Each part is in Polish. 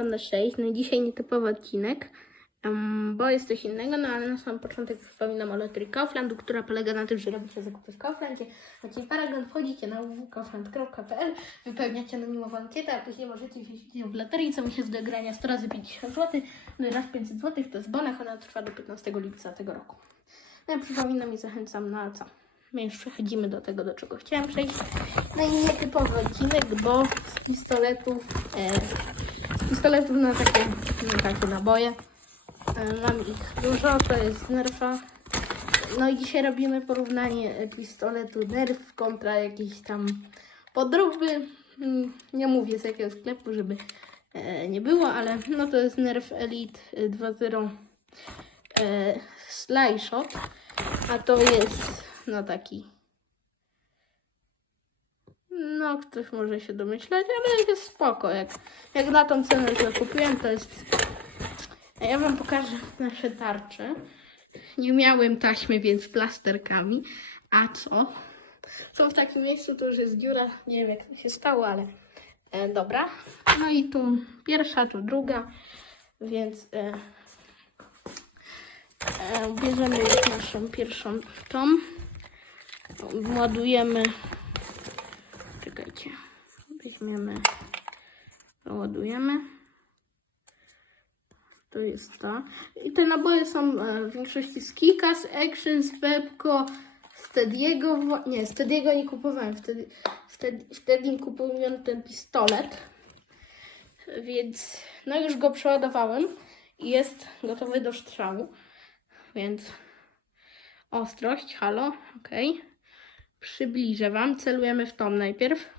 Kaufland 6. No i dzisiaj nietypowy odcinek, em, bo jest coś innego, no ale na sam początek wspominam o loterii Kauflandu, która polega na tym, że robicie zakupy w Kauflandzie, macie paragon, wchodzicie na www.kaufland.pl, wypełniacie anonimową ankietę, a później możecie wziąć udział w loterii, co miesiąc do grania 100 razy 50 zł, no i raz 500 zł, to jest bonach, ona trwa do 15 lipca tego roku. No ja przypominam i zachęcam na co. My już przechodzimy do tego, do czego chciałam przejść. No i nietypowy odcinek, bo z pistoletów, e, z pistoletów na takie, no, takie naboje. E, mam ich dużo, to jest Nerfa. No i dzisiaj robimy porównanie pistoletu Nerf kontra jakiejś tam podróby. Mm, Nie mówię z jakiego sklepu, żeby e, nie było, ale no to jest Nerf Elite e, 2.0 e, Slyshot, a to jest no taki no, ktoś może się domyśleć, ale jest spoko. Jak, jak na tą cenę zakupiłem, to jest. Ja wam pokażę nasze tarcze. Nie miałem taśmy, więc plasterkami. A co? Są w takim miejscu, to już jest dziura. Nie wiem, jak to się stało, ale e, dobra. No i tu pierwsza, tu druga, więc e, e, bierzemy już naszą pierwszą tą. Ładujemy Czekajcie. Weźmiemy, doładujemy. To jest to. I te naboje są e, w większości z Kika, z Action, z Pepco, z Tediego. wo- Nie, z Tediego nie kupowałem. Wtedy, wtedy, wtedy kupiłem ten pistolet. Więc no już go przeładowałem i jest gotowy do strzału. Więc ostrość, halo, okej. Przybliżę Wam. Celujemy w tą najpierw.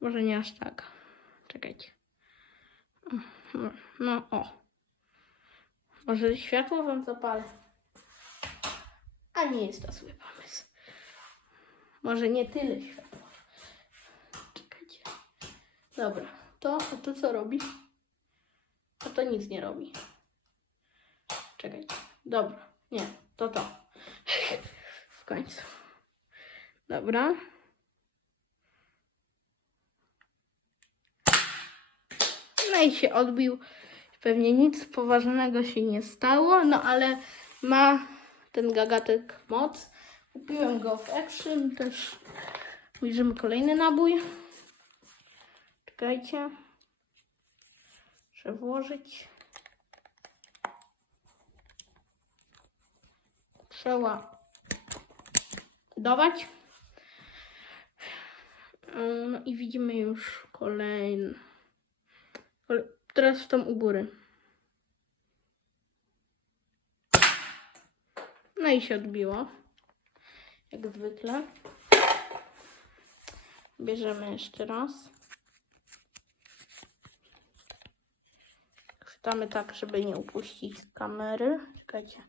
Może nie aż tak. Czekajcie. No, no o. Może światło Wam zapalę. A nie jest to zły pomysł. Może nie tyle światła. Czekajcie. Dobra. To, a to co robi? A to nic nie robi. Czekajcie. Dobra. Nie, to to. W końcu. Dobra. No i się odbił. Pewnie nic poważnego się nie stało, no ale ma ten gagatek moc. Kupiłem go w Action, też bierzemy kolejny nabój. Czekajcie. Muszę włożyć. Przeładować. No i widzimy już kolejny. Kole- Teraz w tą u góry. No i się odbiło. Jak zwykle. Bierzemy jeszcze raz. Chwytamy tak, żeby nie upuścić kamery. Czekajcie.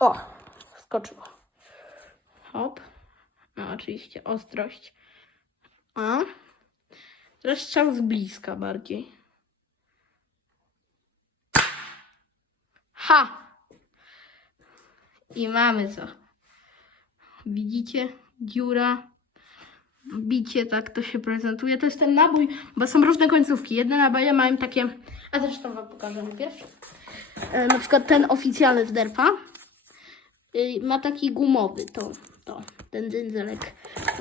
O! Skoczyło. Hop. No oczywiście ostrość. A. Teraz z bliska bardziej. Ha! I mamy co. Widzicie? Dziura. Bicie, tak to się prezentuje. To jest ten nabój, bo są różne końcówki. Jedne naboje mają takie... A zresztą wam pokażę najpierw. E, na przykład ten oficjalny z Derpa y, ma taki gumowy, to, to, ten dędzelek.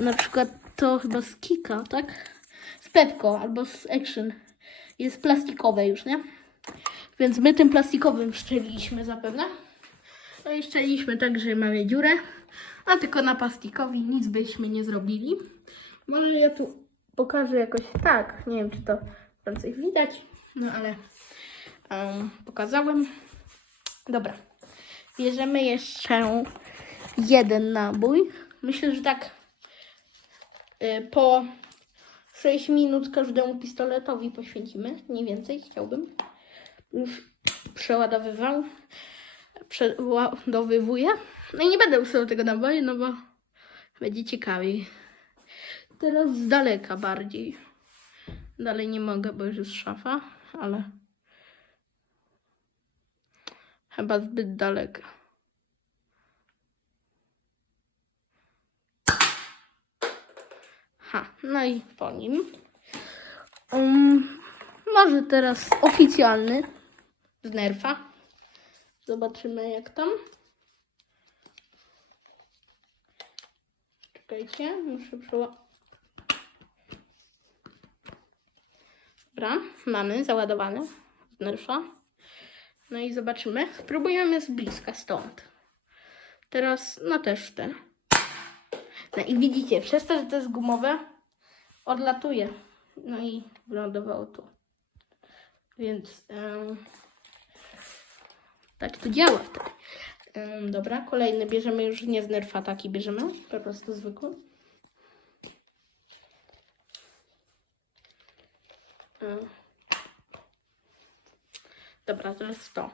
Na przykład to chyba z Kika, tak? Z Pepco albo z Action. Jest plastikowe już, nie? Więc my tym plastikowym szczeliliśmy zapewne. No i szczeliliśmy tak, że mamy dziurę, a tylko na plastikowi nic byśmy nie zrobili. Może ja tu pokażę jakoś tak, nie wiem czy to tam coś widać, no ale em, pokazałem. Dobra, bierzemy jeszcze jeden nabój. Myślę, że tak y, po 6 minut każdemu pistoletowi poświęcimy. Mniej więcej chciałbym. Już przeładowywał. Przeładowywuję. No i nie będę usuwał tego naboju, no bo będzie ciekawiej. Teraz z daleka bardziej. Dalej nie mogę, bo już jest szafa, ale chyba zbyt daleka. Ha, no i po nim Um, może teraz oficjalny z nerfa. Zobaczymy jak tam. Czekajcie, muszę przeła... Dobra, mamy załadowany z nerfa. No i zobaczymy. Spróbujemy z bliska stąd. Teraz, no też ten. No i widzicie, przez to, że to jest gumowe, odlatuje. No i wylądowało tu. Więc tak to działa wtedy. Em, dobra, kolejny bierzemy już nie z nerfa, taki bierzemy, po prostu zwykły. Em. Dobra, teraz to.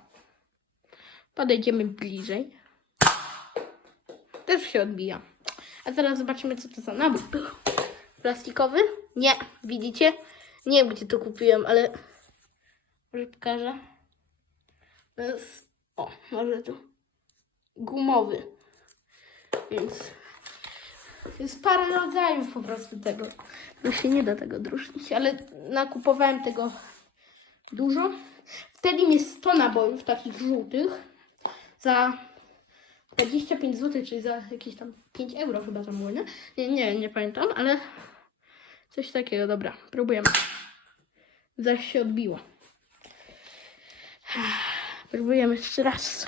Podejdziemy bliżej. Też się odbija. A teraz zobaczymy, co to za nabój był. Plastikowy? Nie, widzicie? Nie wiem, gdzie to kupiłem, ale może pokażę. Jest, o, może tu gumowy. Więc jest parę rodzajów po prostu tego. No się nie da tego drużnić, ale nakupowałem tego dużo. Wtedy mi 100 nabojów takich żółtych za 25 zł, czyli za jakieś tam 5 euro chyba tam było, nie? Nie, nie, nie pamiętam, ale coś takiego, dobra, próbujemy. Zaś się odbiło. Próbujemy jeszcze raz.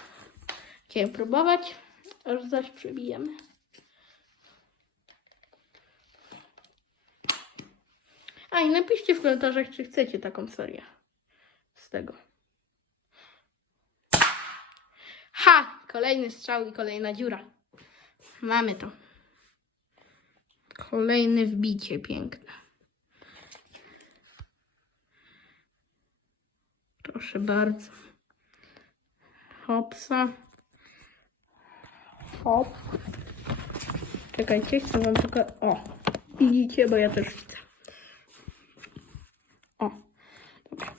Chciałem próbować, aż zaś przebijemy. A i napiszcie w komentarzach, czy chcecie taką serię z tego. Ha! Kolejny strzał i kolejna dziura. Mamy to. Kolejne wbicie piękne. Proszę bardzo. Hopsa. Hop. Czekajcie, chcę wam tylko... O, widzicie, bo ja też widzę. O, dobra.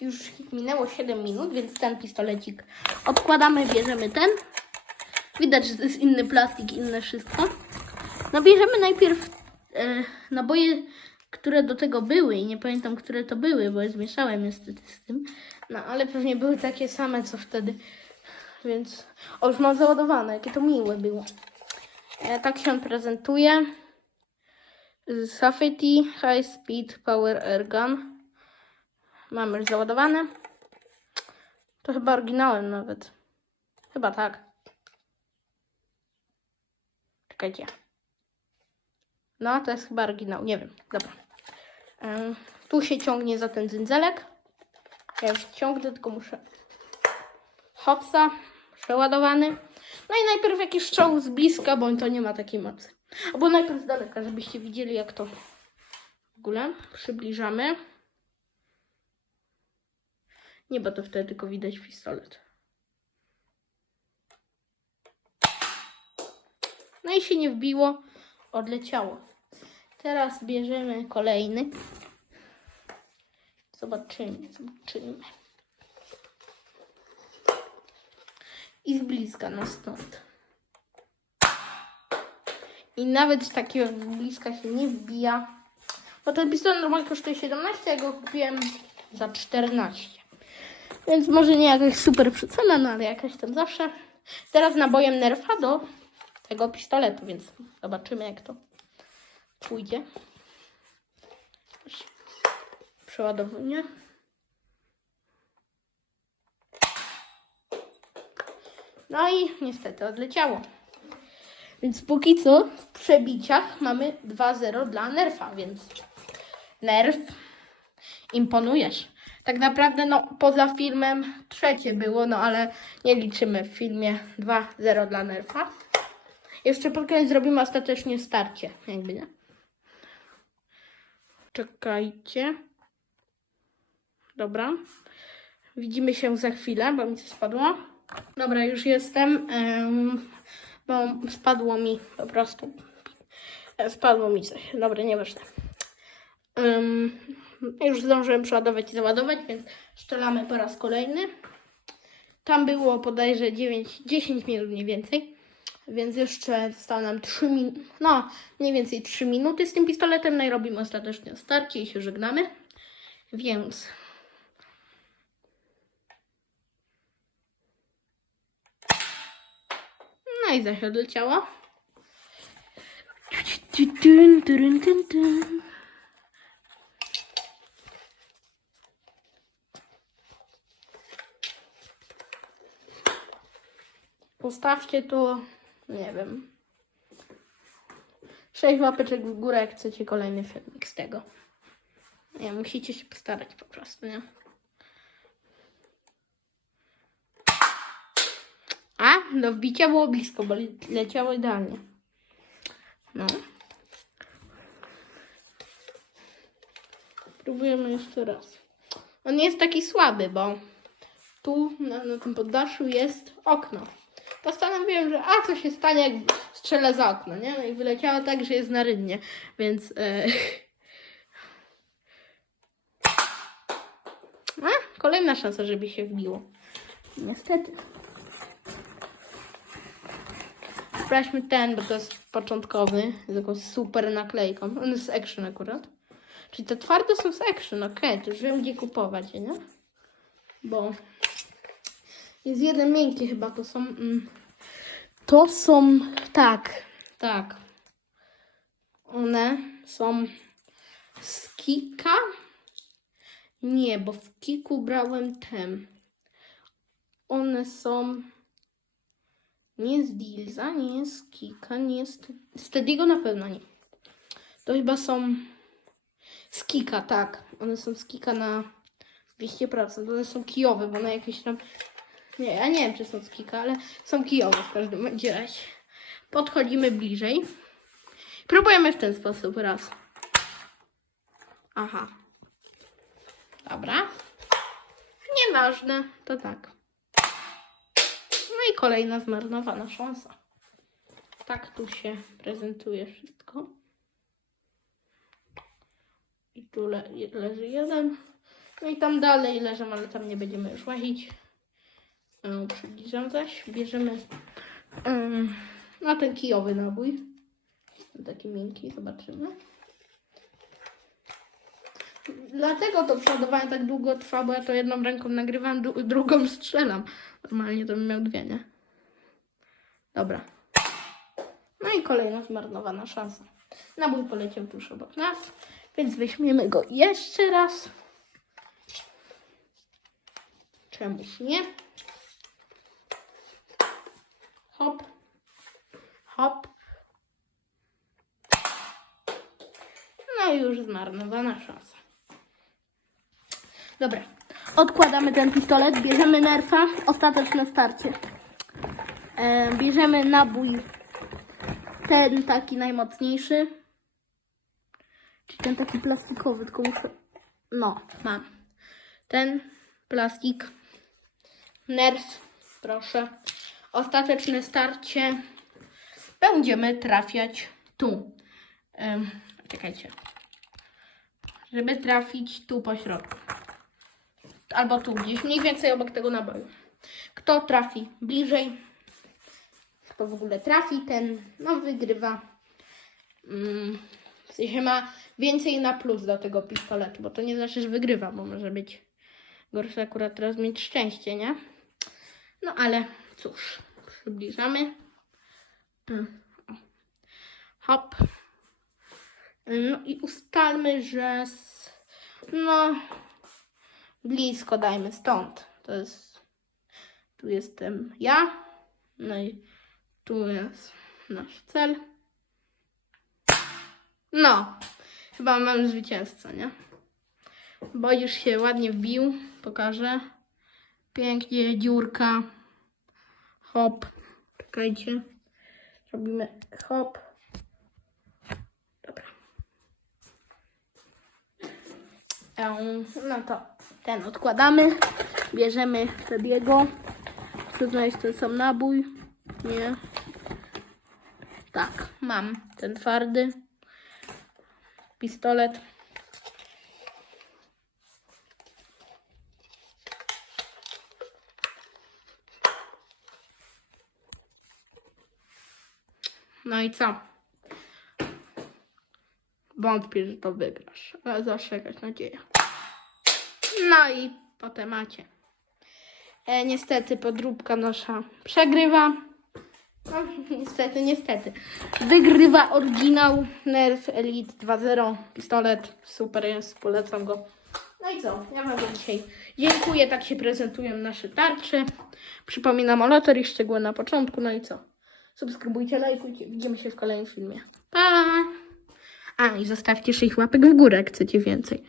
Już minęło 7 minut, więc ten pistolecik odkładamy, bierzemy ten. Widać, że to jest inny plastik, inne wszystko. No bierzemy najpierw e, naboje, które do tego były i nie pamiętam, które to były, bo zmieszałem niestety z tym. No ale pewnie były takie same, co wtedy. Więc, o już mam załadowane, jakie to miłe było. E, tak się prezentuje. Safety High Speed Power Air Mamy już załadowane. To chyba oryginałem nawet. Chyba tak. Czekajcie. No, to jest chyba oryginał. Nie wiem. Dobra. Em, tu się ciągnie za ten dzynzelek. Ja już ciągnę, tylko muszę... Hopsa. Przeładowany. No i najpierw jakiś strzał z bliska, bo to nie ma takiej mocy. Albo najpierw z daleka, żebyście widzieli jak to w ogóle. Przybliżamy. Nie, bo to wtedy tylko widać pistolet. No i się nie wbiło, odleciało. Teraz bierzemy kolejny. Zobaczymy, zobaczymy. I z bliska na stąd. I nawet z takiego bliska się nie wbija. Bo ten pistolet normalnie kosztuje 17, a ja go kupiłem za 14. Więc może nie jakaś super przecena, no ale jakaś tam zawsze. Teraz nabojem nerfa do tego pistoletu, więc zobaczymy jak to pójdzie. Przeładowanie. No i niestety odleciało. Więc póki co w przebiciach mamy 2-0 dla nerfa, więc nerf imponujesz. Tak naprawdę, no, poza filmem trzecie było, no ale nie liczymy w filmie 2-0 dla nerfa. Jeszcze pod zrobimy ostatecznie starcie, jakby nie. Czekajcie. Dobra. Widzimy się za chwilę, bo mi coś spadło. Dobra, już jestem, em, bo spadło mi po prostu. E, Spadło mi coś. Dobra, nieważne. Um, już zdążyłem przeładować i załadować, więc strzelamy po raz kolejny. Tam było bodajże 9, 10 minut mniej więcej. Więc jeszcze zostało nam 3 minuty, no mniej więcej 3 minuty z tym pistoletem, no i robimy ostatecznie starcie i się żegnamy. Więc No i Zasia doleciała. Tun, turun, tun, tun. Postawcie to, nie wiem, sześć łapeczek w górę, jak chcecie kolejny filmik z tego. Nie, musicie się postarać po prostu, nie? A, do wbicia było blisko, bo le- leciało idealnie. No. Próbujemy jeszcze raz. On jest taki słaby, bo tu na, na tym poddaszu jest okno. Postanowiłem, że a co się stanie, jak strzelę za okno, nie? No i wyleciało tak, że jest na rynnie, więc... E... A, kolejna szansa, żeby się wbiło. Niestety. Sprawdźmy ten, bo to jest początkowy, z jakąś super naklejką. On jest z action akurat. Czyli te twarde są z action, okej, to już wiem gdzie kupować nie? Bo jest jeden miękki chyba, to są... Mm, to są... tak, tak. One są z Kika? Nie, bo w Kiku brałem ten. One są... Nie z Dilza, nie z Kika, nie z... Z Tediego na pewno nie. To chyba są z Kika, tak. One są z Kika na 200%. One są kijowe, bo na jakieś tam... Nie, ja nie wiem, czy są z Kika, ale są kijowe w każdym razie. Podchodzimy bliżej. Próbujemy w ten sposób raz. Aha. Dobra. Nieważne, to tak. No i kolejna zmarnowana szansa. Tak tu się prezentuje wszystko. I tu le leży jeden. No i tam dalej leżą, ale tam nie będziemy już łazić. E, Przybliżam zaś. Bierzemy em, na ten kijowy nabój. Taki miękki, zobaczymy. Dlatego to przodowanie tak długo trwa, bo ja to jedną ręką nagrywam, dru- drugą strzelam. Normalnie to bym miał dwie, nie? Dobra. No i kolejna zmarnowana szansa. Nabój poleciał tuż obok nas, więc weźmiemy go jeszcze raz. Czemuż nie? Hop. Hop. No i już zmarnowana szansa. Dobra. Odkładamy ten pistolet, bierzemy nerfa, ostateczne starcie. E, bierzemy nabój ten taki najmocniejszy. Czyli ten taki plastikowy, tylko muszę... No, mam. Ten plastik. Nerf, proszę. Ostateczne starcie. Będziemy trafiać tu. Em, czekajcie. Żeby trafić tu po środku. Albo tu gdzieś, mniej więcej obok tego naboju. Kto trafi bliżej, kto w ogóle trafi, ten no wygrywa. Mm, w sensie ma więcej na plus do tego pistoletu, bo to nie znaczy, że wygrywa, bo może być gorsze akurat teraz mieć szczęście, nie? No ale cóż, przybliżamy. Mm. Hop. No i ustalmy, że z, no blisko dajmy stąd. To jest tu jestem ja. No i tu jest nasz cel. No, chyba mam zwycięzcę, nie? Bo już się ładnie wbił. Pokażę. Pięknie, dziurka. Hop. Czekajcie. Robimy hop. Dobra. No to ten odkładamy. Bierzemy Tediego. Chcę znaleźć ten sam nabój. Nie. Tak, mam ten twardy pistolet. No i co? Wątpię, że to wygrasz, ale zawsze jakaś nadzieja. No i po temacie. E, niestety podróbka nasza przegrywa. No, niestety, niestety. Wygrywa oryginał Nerf Elite 2.0. Pistolet super jest, polecam go. No i co? Ja wam dzisiaj dziękuję. Tak się prezentują nasze tarcze. Przypominam o loterii, szczegóły na początku. No i co? Subskrybujcie, lajkujcie. Widzimy się w kolejnym filmie. Pa! A i zostawcie 6 łapek w górę, jak chcecie więcej.